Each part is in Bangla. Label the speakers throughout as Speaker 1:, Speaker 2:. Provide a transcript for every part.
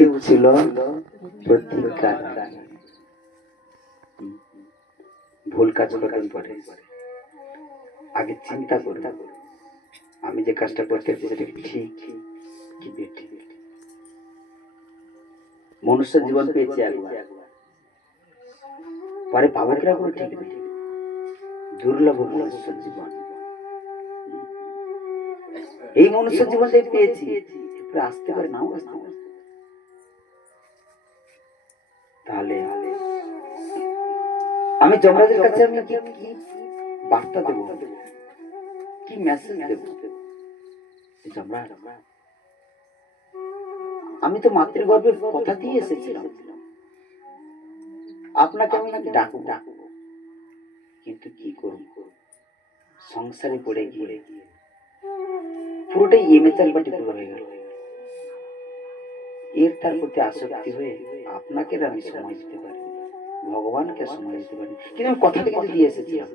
Speaker 1: উচিত ছিল প্রতিজ্ঞা ভুল কাজ করার পরে আগে চিন্তা করুন আমি যে কাজটা করতে সেটা ঠিক কি বেঠিক মনুষ্য জীবন পেয়েছে একবার। পরে পাবো কিনা কোনো ঠিক নেই। দুর্লভ মনুষ্য জীবন। এই মনুষ্য জীবন পেয়েছি আসতে পারে নাও, আসতে পারে তাহলে আমি যমরাজের কাছে আমি কি কি বার্তা দেব? কি মেসেজ দেব? যমরাজ, আমি তো মাতৃগর্ভের কথা দিয়ে এসেছিলাম। আপনাকে আমি নাকি ডাকবো? ডাকবো কিন্তু কি করব? সংসারে পড়ে গিয়ে পুরোটাই এমেচাল বাটি পুরো হয়ে গেল। এর তার প্রতি আসক্তি হয়ে আপনাকে আমি সময় দিতে পারি ভগবানকে সময় দিতে পারি কিন্তু আমি কথাটা কিন্তু দিয়ে এসেছিলাম।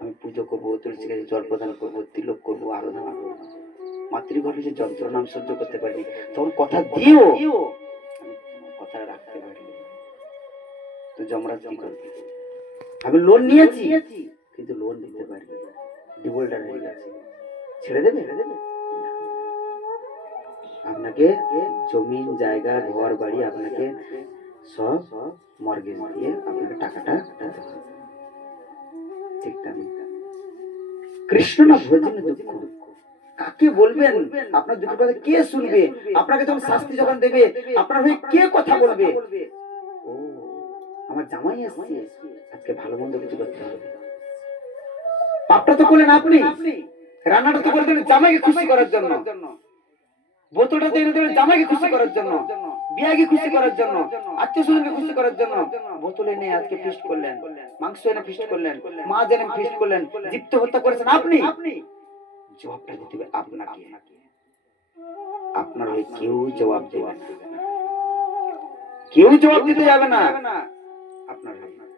Speaker 1: আমি পুজো করব, তুলসী গাছে জল প্রদান করব, তিলক করব, আরাধনা করব। মাতৃগর্ভে যে যন্ত্রণা আমি সহ্য করতে পারি তখন কথা দিও কথা রাখতে পারি তো যমরাজ কি আমি লোন নিয়েছি, কিন্তু লোন দিতে পারি হয়ে গেছে। ছেড়ে দেবে? না। আপনাকে জমিন জায়গা, ঘর, বাড়ি আপনাকে সব মর্গেজ দিয়ে আপনাকে টাকাটা ঠিক তেমনি। কৃষ্ণ না ভোজন দুঃখ? কাকে বলবেন? আপনার দুঃখের কথা কে শুনবে? আপনাকে যখন শাস্তি যখন দেবে, আপনার হয়ে কে কথা বলবে? ও, আমার জামাই আসছে আজকে ভালো মন্দ কিছু করতে হবে। পাপটা তো করলেন আপনি। রান্নাটা তো করে দিলেন জামাইকে খুশি করার জন্য। বোতলটা তো এনে দিলেন জামাইকে খুশি করার জন্য বিয়াকে খুশি করার জন্য আত্মীয় স্বজনকে খুশি করার জন্য বোতল এনে আজকে ফিস্ট করলেন মাংস এনে ফিস্ট করলেন মাছ এনে ফিস্ট করলেন জীপ্ত হত্যা করেছেন আপনি? জবাবটা দিতে হবে আপনাকে। আপনার হয়ে কেউ জবাব দেবে না। কেউ জবাব দিতে যাবে না। আপনার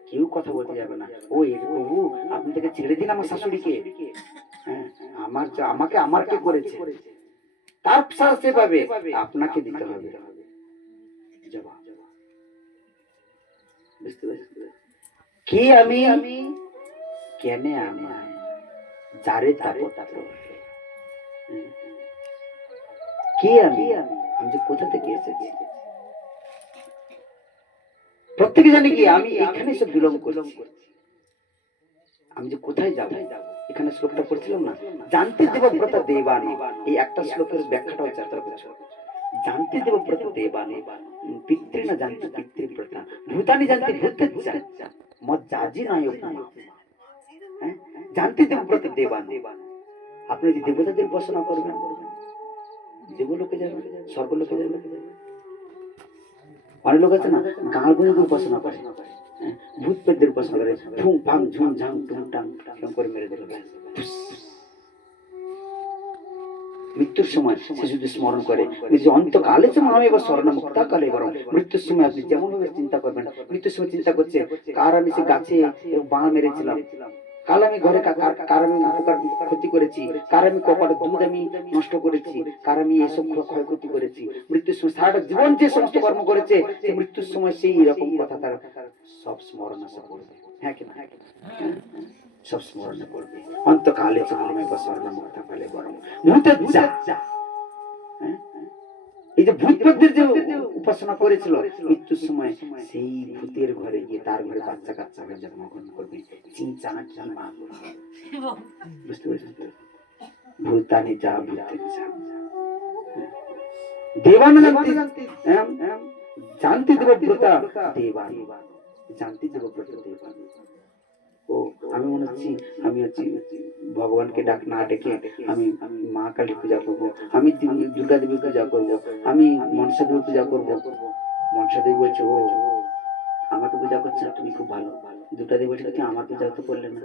Speaker 1: কেউ কথা বলতে যাবে না। ও প্রভু আপনি থেকে ছেড়ে দিন আমার শাশুড়িকে। হ্যাঁ, আমার আমাকে আমার কে করেছে। তার শাস্তি পাবে আপনাকে দিতে হবে। কি আমি? আমি? কেনে আমার যারে হুম। কে আমি? আমি যে কোথা থেকে এসেছি? প্রত্যেকে জানি কি আমি এখানে সব বিলম্ব করছি। আমি যে কোথায় যাব? এখানে শ্লোকটা পড়ছিলাম না? জানতে দেবব্রত দেবানি। এই একটা শ্লোকের ব্যাখ্যাটাও যাত্রা করছে জানতে দেবব্রত পিতৃ না জানতে পিতৃব্রতা ভূতানি জানতে ভূতেচ্ছা মত জাজি নাই হ্যাঁ? জানতে দেবব্রত দেবানি। আপনি যদি দেবতাদের উপাসনা করবেন দেবলোকে যাবেন, স্বর্গলোকে যাবেন অনেক লোক আছে না গাঁর গুণকে উপাসনা করে। হ্যাঁ, ভূত পেতদের উপাসনা করে। ঠুং ফাং ঝুম ঝাং টুং টাং এরকম করে মেরে দিল মৃত্যুর সময় সে যদি স্মরণ করে অন্তকালে যে আমি এবার স্মরণ মুক্তা কালে বরং মৃত্যুর সময় আপনি যেমন ভাবে চিন্তা করবেন মৃত্যুর সময় চিন্তা করছে কার আমি সে গাছে বাঁ মেরেছিলাম? কাল আমি ঘরে কার আমি ক্ষতি করেছি। কার আমি কপালে দুধ আমি নষ্ট করেছি। কার আমি এসব ক্ষ- ক্ষয়ক্ষতি করেছি। মৃত্যুর সময় সারাটা জীবন যে সমস্ত কর্ম করেছে, সে মৃত্যুর সময় সেই রকম কথা তার সব স্মরণ আসে করবে হ্যাঁ কি না? হ্যাঁ? সব স্মরণে করবে অন্তকালে চালমে বসর্ণ মুক্ত ফলে গরম। ভূতের যা। হ্যাঁ? এই যে ভূতপদের যে উপাসনা করেছিল মৃত্যুর সময় সেই ভূতের ঘরে গিয়ে তার ঘরে বাচ্চা কাচ্চা হয়ে জন্মগ্রহণ করবে। বুঝতে পেরেছেন তো? ভূতানি যা ভূতের যা। দেবান জানতে হ্যাঁ? জানতে দেবব্রতা দেবান জানতে দেবব্রত দেবান ও আমি মনে হচ্ছি আমি হচ্ছি ভগবানকে ডাক না ডেকে আমি মা কালী পূজা করব আমি দুর্গা- দেবী পূজা করব আমি মনসা দেবী পূজা করব। মনসা দেবী বলছে ও আমাকে পূজা করছে না, তুমি খুব ভালো। দুর্গা দেবী বলছে কি আমার পূজা তো করলে না।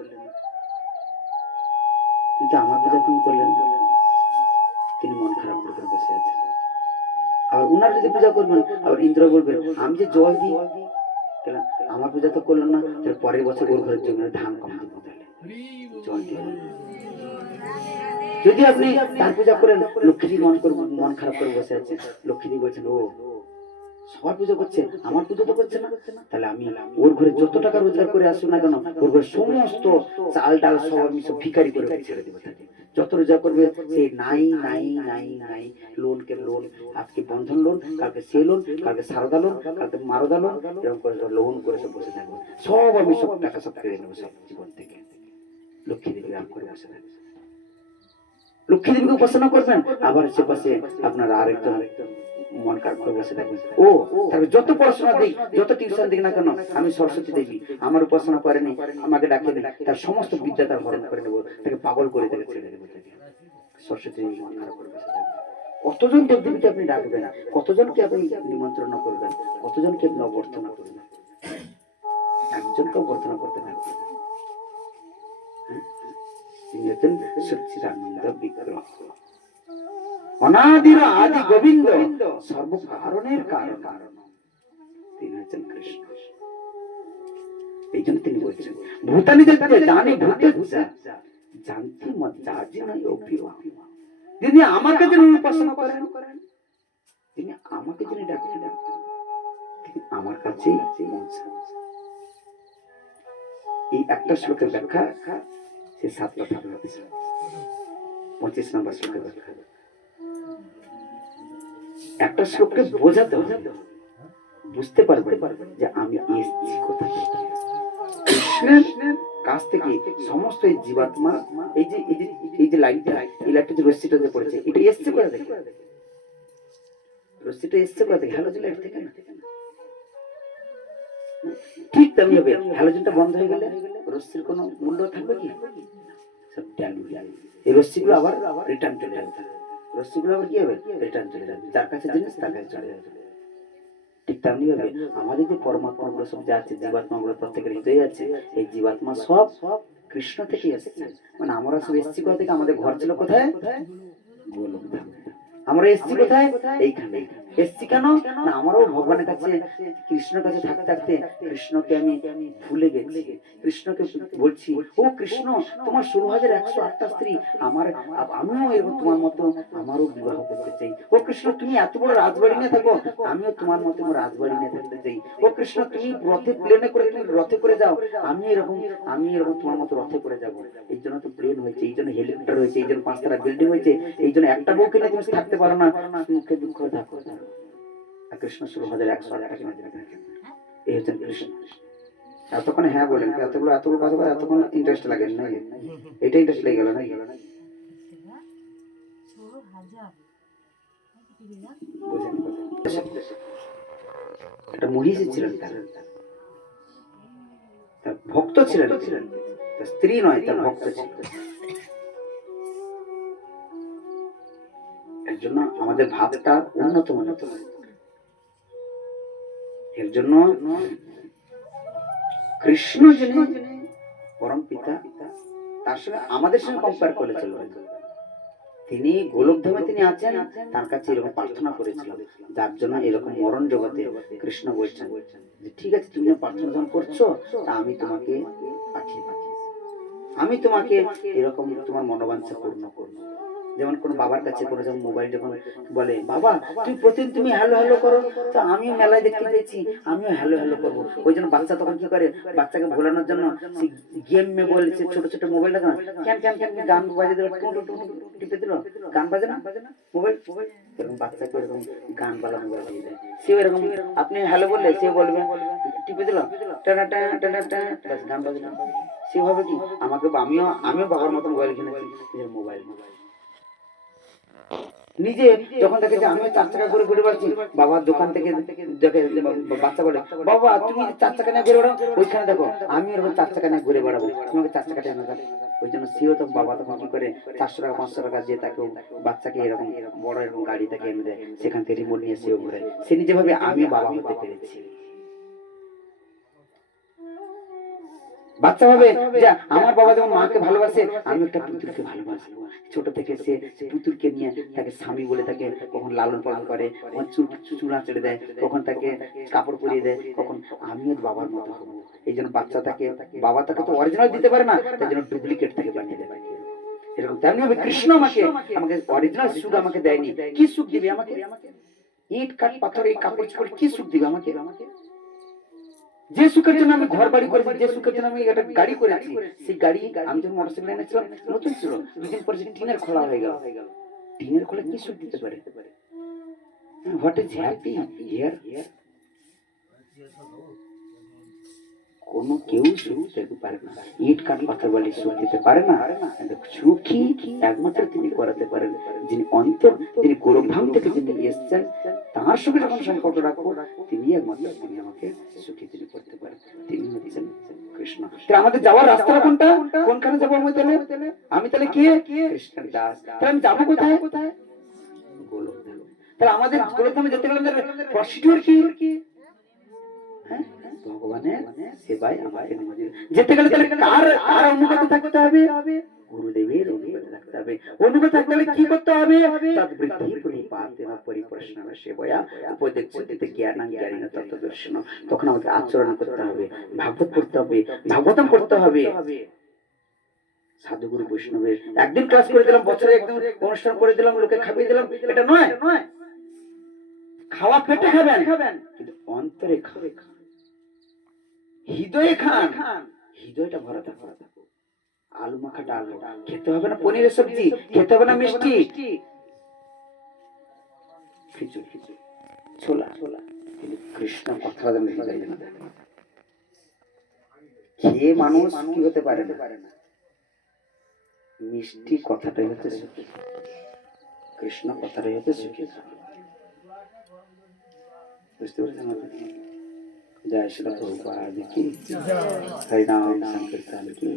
Speaker 1: কিন্তু আমার পূজা তুমি করলে না। তিনি মন খারাপ করে বসে আছেন আর উনার যদি পূজা করবেন আবার ইন্দ্র বলবেন আমি যে জল দিই তাহলে আমার পূজা তো করল না, তাহলে পরের বছর ওর ঘরের জন্য ধান কম দিব তাহলে। জল যদি আপনি তার পূজা করেন, লক্ষ্মীজি মন মন খারাপ করে বসে আছে, লক্ষ্মীজি বলছেন, ও সবার পুজো করছে, আমার পুজো তো করছে না। তাহলে আমি ওর ঘরে যত টাকা রোজগার করে না কেন, ওর ঘরে সমস্ত চাল ডাল সব আমি সব ভিখারি করে ছেড়ে দেবো যত করবে, সে নাই নাই নাই নাই লোন কে লোন, আজকে বন্ধন লোন, কালকে সে লোন, কালকে সারদা লোন, কালকে মারদা লোন, এরকম করে লোন করে সব বসে থাকব। সব আমি সব টাকা সব কেড়ে নেব সব জীবন থেকে। লক্ষ্মী দেবী রাম করে বসে থাকবে। লক্ষ্মী দেবীকে উপাসনা করবেন, আবার সে পাশে আপনার আরেকজন মন কার করে বসে থাকবেন ও তাহলে যত পড়াশোনা দিই যত টিউশন দিই না কেন আমি সরস্বতী দেবী। আমার উপাসনা করেনি আমাকে ডাকেনি তার সমস্ত বিদ্যা তার হরণ করে নেব তাকে পাগল করে দেবে ছেড়ে দেবো সরস্বতী দেবী মন খারাপ করে বসে থাকবে কতজন দেবদেবীকে আপনি ডাকবেন? কতজনকে আপনি নিমন্ত্রণ করবেন? কতজনকে আপনি অভ্যর্থনা করবেন? একজনকে অভ্যর্থনা করতে থাকবেন হ্যাঁ? তিনি হচ্ছেন সচ্চিদানন্দ বিগ্রহ অনাদির আদি গোবিন্দ সর্ব কারণের কারণ। তিনি হচ্ছেন কৃষ্ণ। এই জন্য তিনি বলছেন ভূতানি দেখতে জানি ভূতে জানতে মজ্জা নয় অভিমান। তিনি আমাকে যিনি উপাসনা করেন তিনি আমাকে যিনি ডাকেন তিনি আমার কাছেই পৌঁছান। এই একটা শ্লোকের ব্যাখ্যা সে সাতটা থাকে পঁচিশ নম্বর শ্লোকের ব্যাখ্যা। একটা শ্লোককে বোঝাতে হবে। বুঝতে পারবে যে আমি এসছি কোথা কাছ থেকে সমস্ত এই জীবাত্মা, এই যে এই যে রশ্মিটা যে পড়েছে, এটা এসছে কোথা থেকে? রশ্মিটা এসছে কোথা থেকে? হ্যালোজেন লাইট থেকে না? ঠিক তেমনি হবে হ্যালোজেনটা বন্ধ হয়ে গেলে রশ্মির কোনো মূল্য থাকবে কি? সব এই রশ্মিগুলো আবার রিটার্ন চলে যাবে রশ্মিগুলো আবার কি হবে রিটার্ন চলে যাবে। যার কাছে জিনিস তার কাছে চলে যাবে। ঠিক তেমনি ভাবে আমাদের যে পরমাত্মা গুলো সব যা আছে জীবাত্মা গুলো প্রত্যেকের হৃদয়ে আছে এই জীবাত্মা সব সব কৃষ্ণ থেকে এসেছে। মানে আমরা সব এসেছি কোথা থেকে? আমাদের ঘর ছিল কোথায়? গোলক আমরা এসেছি কোথায়? এইখানে। এসেছি কেন? না, আমারও ভগবানের কাছে, কৃষ্ণের কাছে থাকতে থাকতে কৃষ্ণকে আমি ভুলে গেছি। কৃষ্ণকে বলছি, ও কৃষ্ণ, তোমার ষোলো হাজার একশো আটটা স্ত্রী আমার, আমিও এরকম তোমার মতো, আমারও বিবাহ করতে চাই। ও কৃষ্ণ, তুমি এত বড় রাজবাড়ি নিয়ে থাকো, আমিও তোমার মতো আমার রাজবাড়ি নিয়ে থাকতে চাই। ও কৃষ্ণ, তুমি রথে প্লেনে করে, তুমি রথে করে যাও আমি এরকম আমি এরকম তোমার মতো রথে করে যাব। এই জন্য তো প্লেন হয়েছে, এই জন্য হেলিকপ্টার হয়েছে, এই জন্য পাঁচতলা বিল্ডিং হয়েছে, এই জন্য একটা বউকে নিয়ে তুমি থাকতে পারো না। মুখে দুঃখ থাকো। কৃষ্ণ ষোলো হাজার একশো আটটা কিনে এই হচ্ছেন কৃষ্ণ এতক্ষণ হ্যাঁ বলেন এতগুলো এতগুলো কথা বলে এতক্ষণ ইন্টারেস্ট লাগে না এটা ইন্টারেস্ট লেগে গেল না মহিষী ছিলেন তার। ভক্ত ছিলেন তার স্ত্রী নয় তার ভক্ত ছিল এর জন্য আমাদের ভাবটা উন্নত মানত হয় এর জন্য কৃষ্ণ যিনি পরম পিতা, তার সঙ্গে আমাদের সঙ্গে কম্পেয়ার করে চলবে। তিনি গোলকধামে তিনি আছেন, তার কাছে এরকম প্রার্থনা করেছিলাম, যার জন্য এরকম মরণ জগতে কৃষ্ণ বলছেন যে ঠিক আছে, তুমি প্রার্থনা যখন করছ, তা আমি তোমাকে পাঠিয়ে পাঠিয়ে আমি তোমাকে এরকম তোমার মনোবাঞ্ছা পূর্ণ করব। যেমন কোন বাবার কাছে কোনো যখন মোবাইল যখন বলে, বাবা, তুমি প্রতিদিন তুমি হ্যালো হ্যালো করো। তো আমিও মেলায় দেখতে পেয়েছি আমিও হ্যালো হ্যালো করব। ওই জন্য বাচ্চা তখন কি করে, বাচ্চাকে ভোলানোর জন্য গেম মে বলছে ছোট ছোট মোবাইল না ক্যান ক্যান ক্যান গান বাজে দিল টিপে দিল। গান বাজে না মোবাইল মোবাইল এরকম বাচ্চাকে এরকম গান বালা মোবাইল দিয়ে দেয়। সেও এরকম, আপনি হ্যালো বললে সে বলবে, টিপে দিল, টানা টানা টানা ব্যাস, গান বাজে না। সেভাবে কি? আমাকে আমিও আমিও বাবার মতন মোবাইল কিনেছি, নিজের মোবাইল নিজে যখন দেখে যে আমিও চার চাকা করে ঘুরে বেড়াচ্ছি, বাবার দোকান থেকে দেখে বাচ্চা বলে, বাবা, তুমি চার চাকা নিয়ে ঘুরে বেড়াও, ওইখানে দেখো, আমি এরকম চার চাকা নিয়ে ঘুরে বেড়াবো, তোমাকে চার চাকাটা এনে দেবে ওই জন্য সেও তো বাবা তখন কি করে চারশো টাকা, পাঁচশো টাকা দিয়ে তাকে বাচ্চাকে এরকম বড় এরকম গাড়ি তাকে এনে দেয়, সেখান থেকে রিমোট নিয়ে সেও ঘুরে। সে নিজে ভাবে আমিও বাবা হতে পেরেছি। বাচ্চা ভাবে যে আমার বাবা যেমন মাকে ভালোবাসে আমি একটা পুতুলকে ভালোবাসবো ছোট থেকে সে পুতুলকে নিয়ে তাকে স্বামী বলে তাকে কখন লালন পালন করে কখন চুল চূড়া চেড়ে দেয় কখন তাকে কাপড় পরিয়ে দেয় কখন আমিও বাবার মতো হব। এই জন্য বাচ্চা তাকে বাবা তাকে তো অরিজিনাল দিতে পারে না তাই জন্য ডুপ্লিকেট থেকে বানিয়ে দেয়। এরকম তেমনি হবে কৃষ্ণ আমাকে আমাকে অরিজিনাল সুখ আমাকে দেয়নি। কি সুখ দিবে আমাকে? ইট কাঠ পাথর এই কাপড় চোপড় কি সুখ দিবে আমাকে আমাকে? যে সুখের জন্য আমি ঘর বাড়ি করেছি যে সুখের জন্য আমি একটা গাড়ি করেছি, সেই গাড়ি আমি যখন মোটরসাইকেল এনেছিলাম নতুন ছিল, দুদিন পরে সেই টিনের খোলা হয়ে গেল। টিনের খোলা কি সুখ দিতে পারে? হোয়াট ইজ হ্যাপি হিয়ার কোনো কেউ সুখ দিতে পারে না। ইট, কাঠ, পাথর বালি সুখ দিতে পারে না। সুখী একমাত্র তিনি করাতে পারেন, যিনি অন্তর তিনি গৌরবধাম থেকে যিনি এসছেন, তার সঙ্গে যখন সম্পর্ক রাখব তিনি একমাত্র তিনি আমাকে সুখী পারেন আমাদের যাওয়ার কোনটা? কোনখানে যাব তাহলে? আমি তাহলে কে? তাহলে আমি যাব কোথায়? কোথায় তাহলে আমাদের গোলকধামে যেতে গেলে আমাদের কি? হ্যাঁ? ভগবানের সেবায় আমাকে যেতে গেলে তাহলে কার অনুগত থাকতে হবে? গুরুদেবের অনুগত। থাকতে হবে অনুগত থাকতে হলে কি করতে হবে? তদ বৃদ্ধি পরিপাতেন পরিপ্রশ্ন সেবয়া উপদেক্ষিতে জ্ঞান জ্ঞানী তত্ত্বদর্শন তখন আমাকে আচরণ করতে হবে। ভাগবত পড়তে হবে। ভাগবতম করতে হবে। সাধুগুরু বৈষ্ণবের একদিন ক্লাস করে দিলাম বছরে একদম অনুষ্ঠান করে দিলাম লোকে খাইয়ে দিলাম। এটা নয়। খাওয়া পেটে খাবেন। কিন্তু অন্তরে খাবে খান। হৃদয়ে খান। হৃদয়টা ভরা থাকো আলু মাখা ডাল। খেতে হবে না পনিরের সবজি, খেতে হবে না মিষ্টি। খিচুড়ি। খিচুড়ি ছোলা। ছোলা কিন্তু কৃষ্ণ কথা যেন হৃদয়ে খেয়ে মানুষ কি হতে পারে না? মিষ্টি কথাটাই হচ্ছে সুখী। কৃষ্ণ কথাটাই হচ্ছে সুখী। বুঝতে পেরেছেন? জয় শ্রী প্রভুপাদ কি হরিনাম সংকীর্তন কি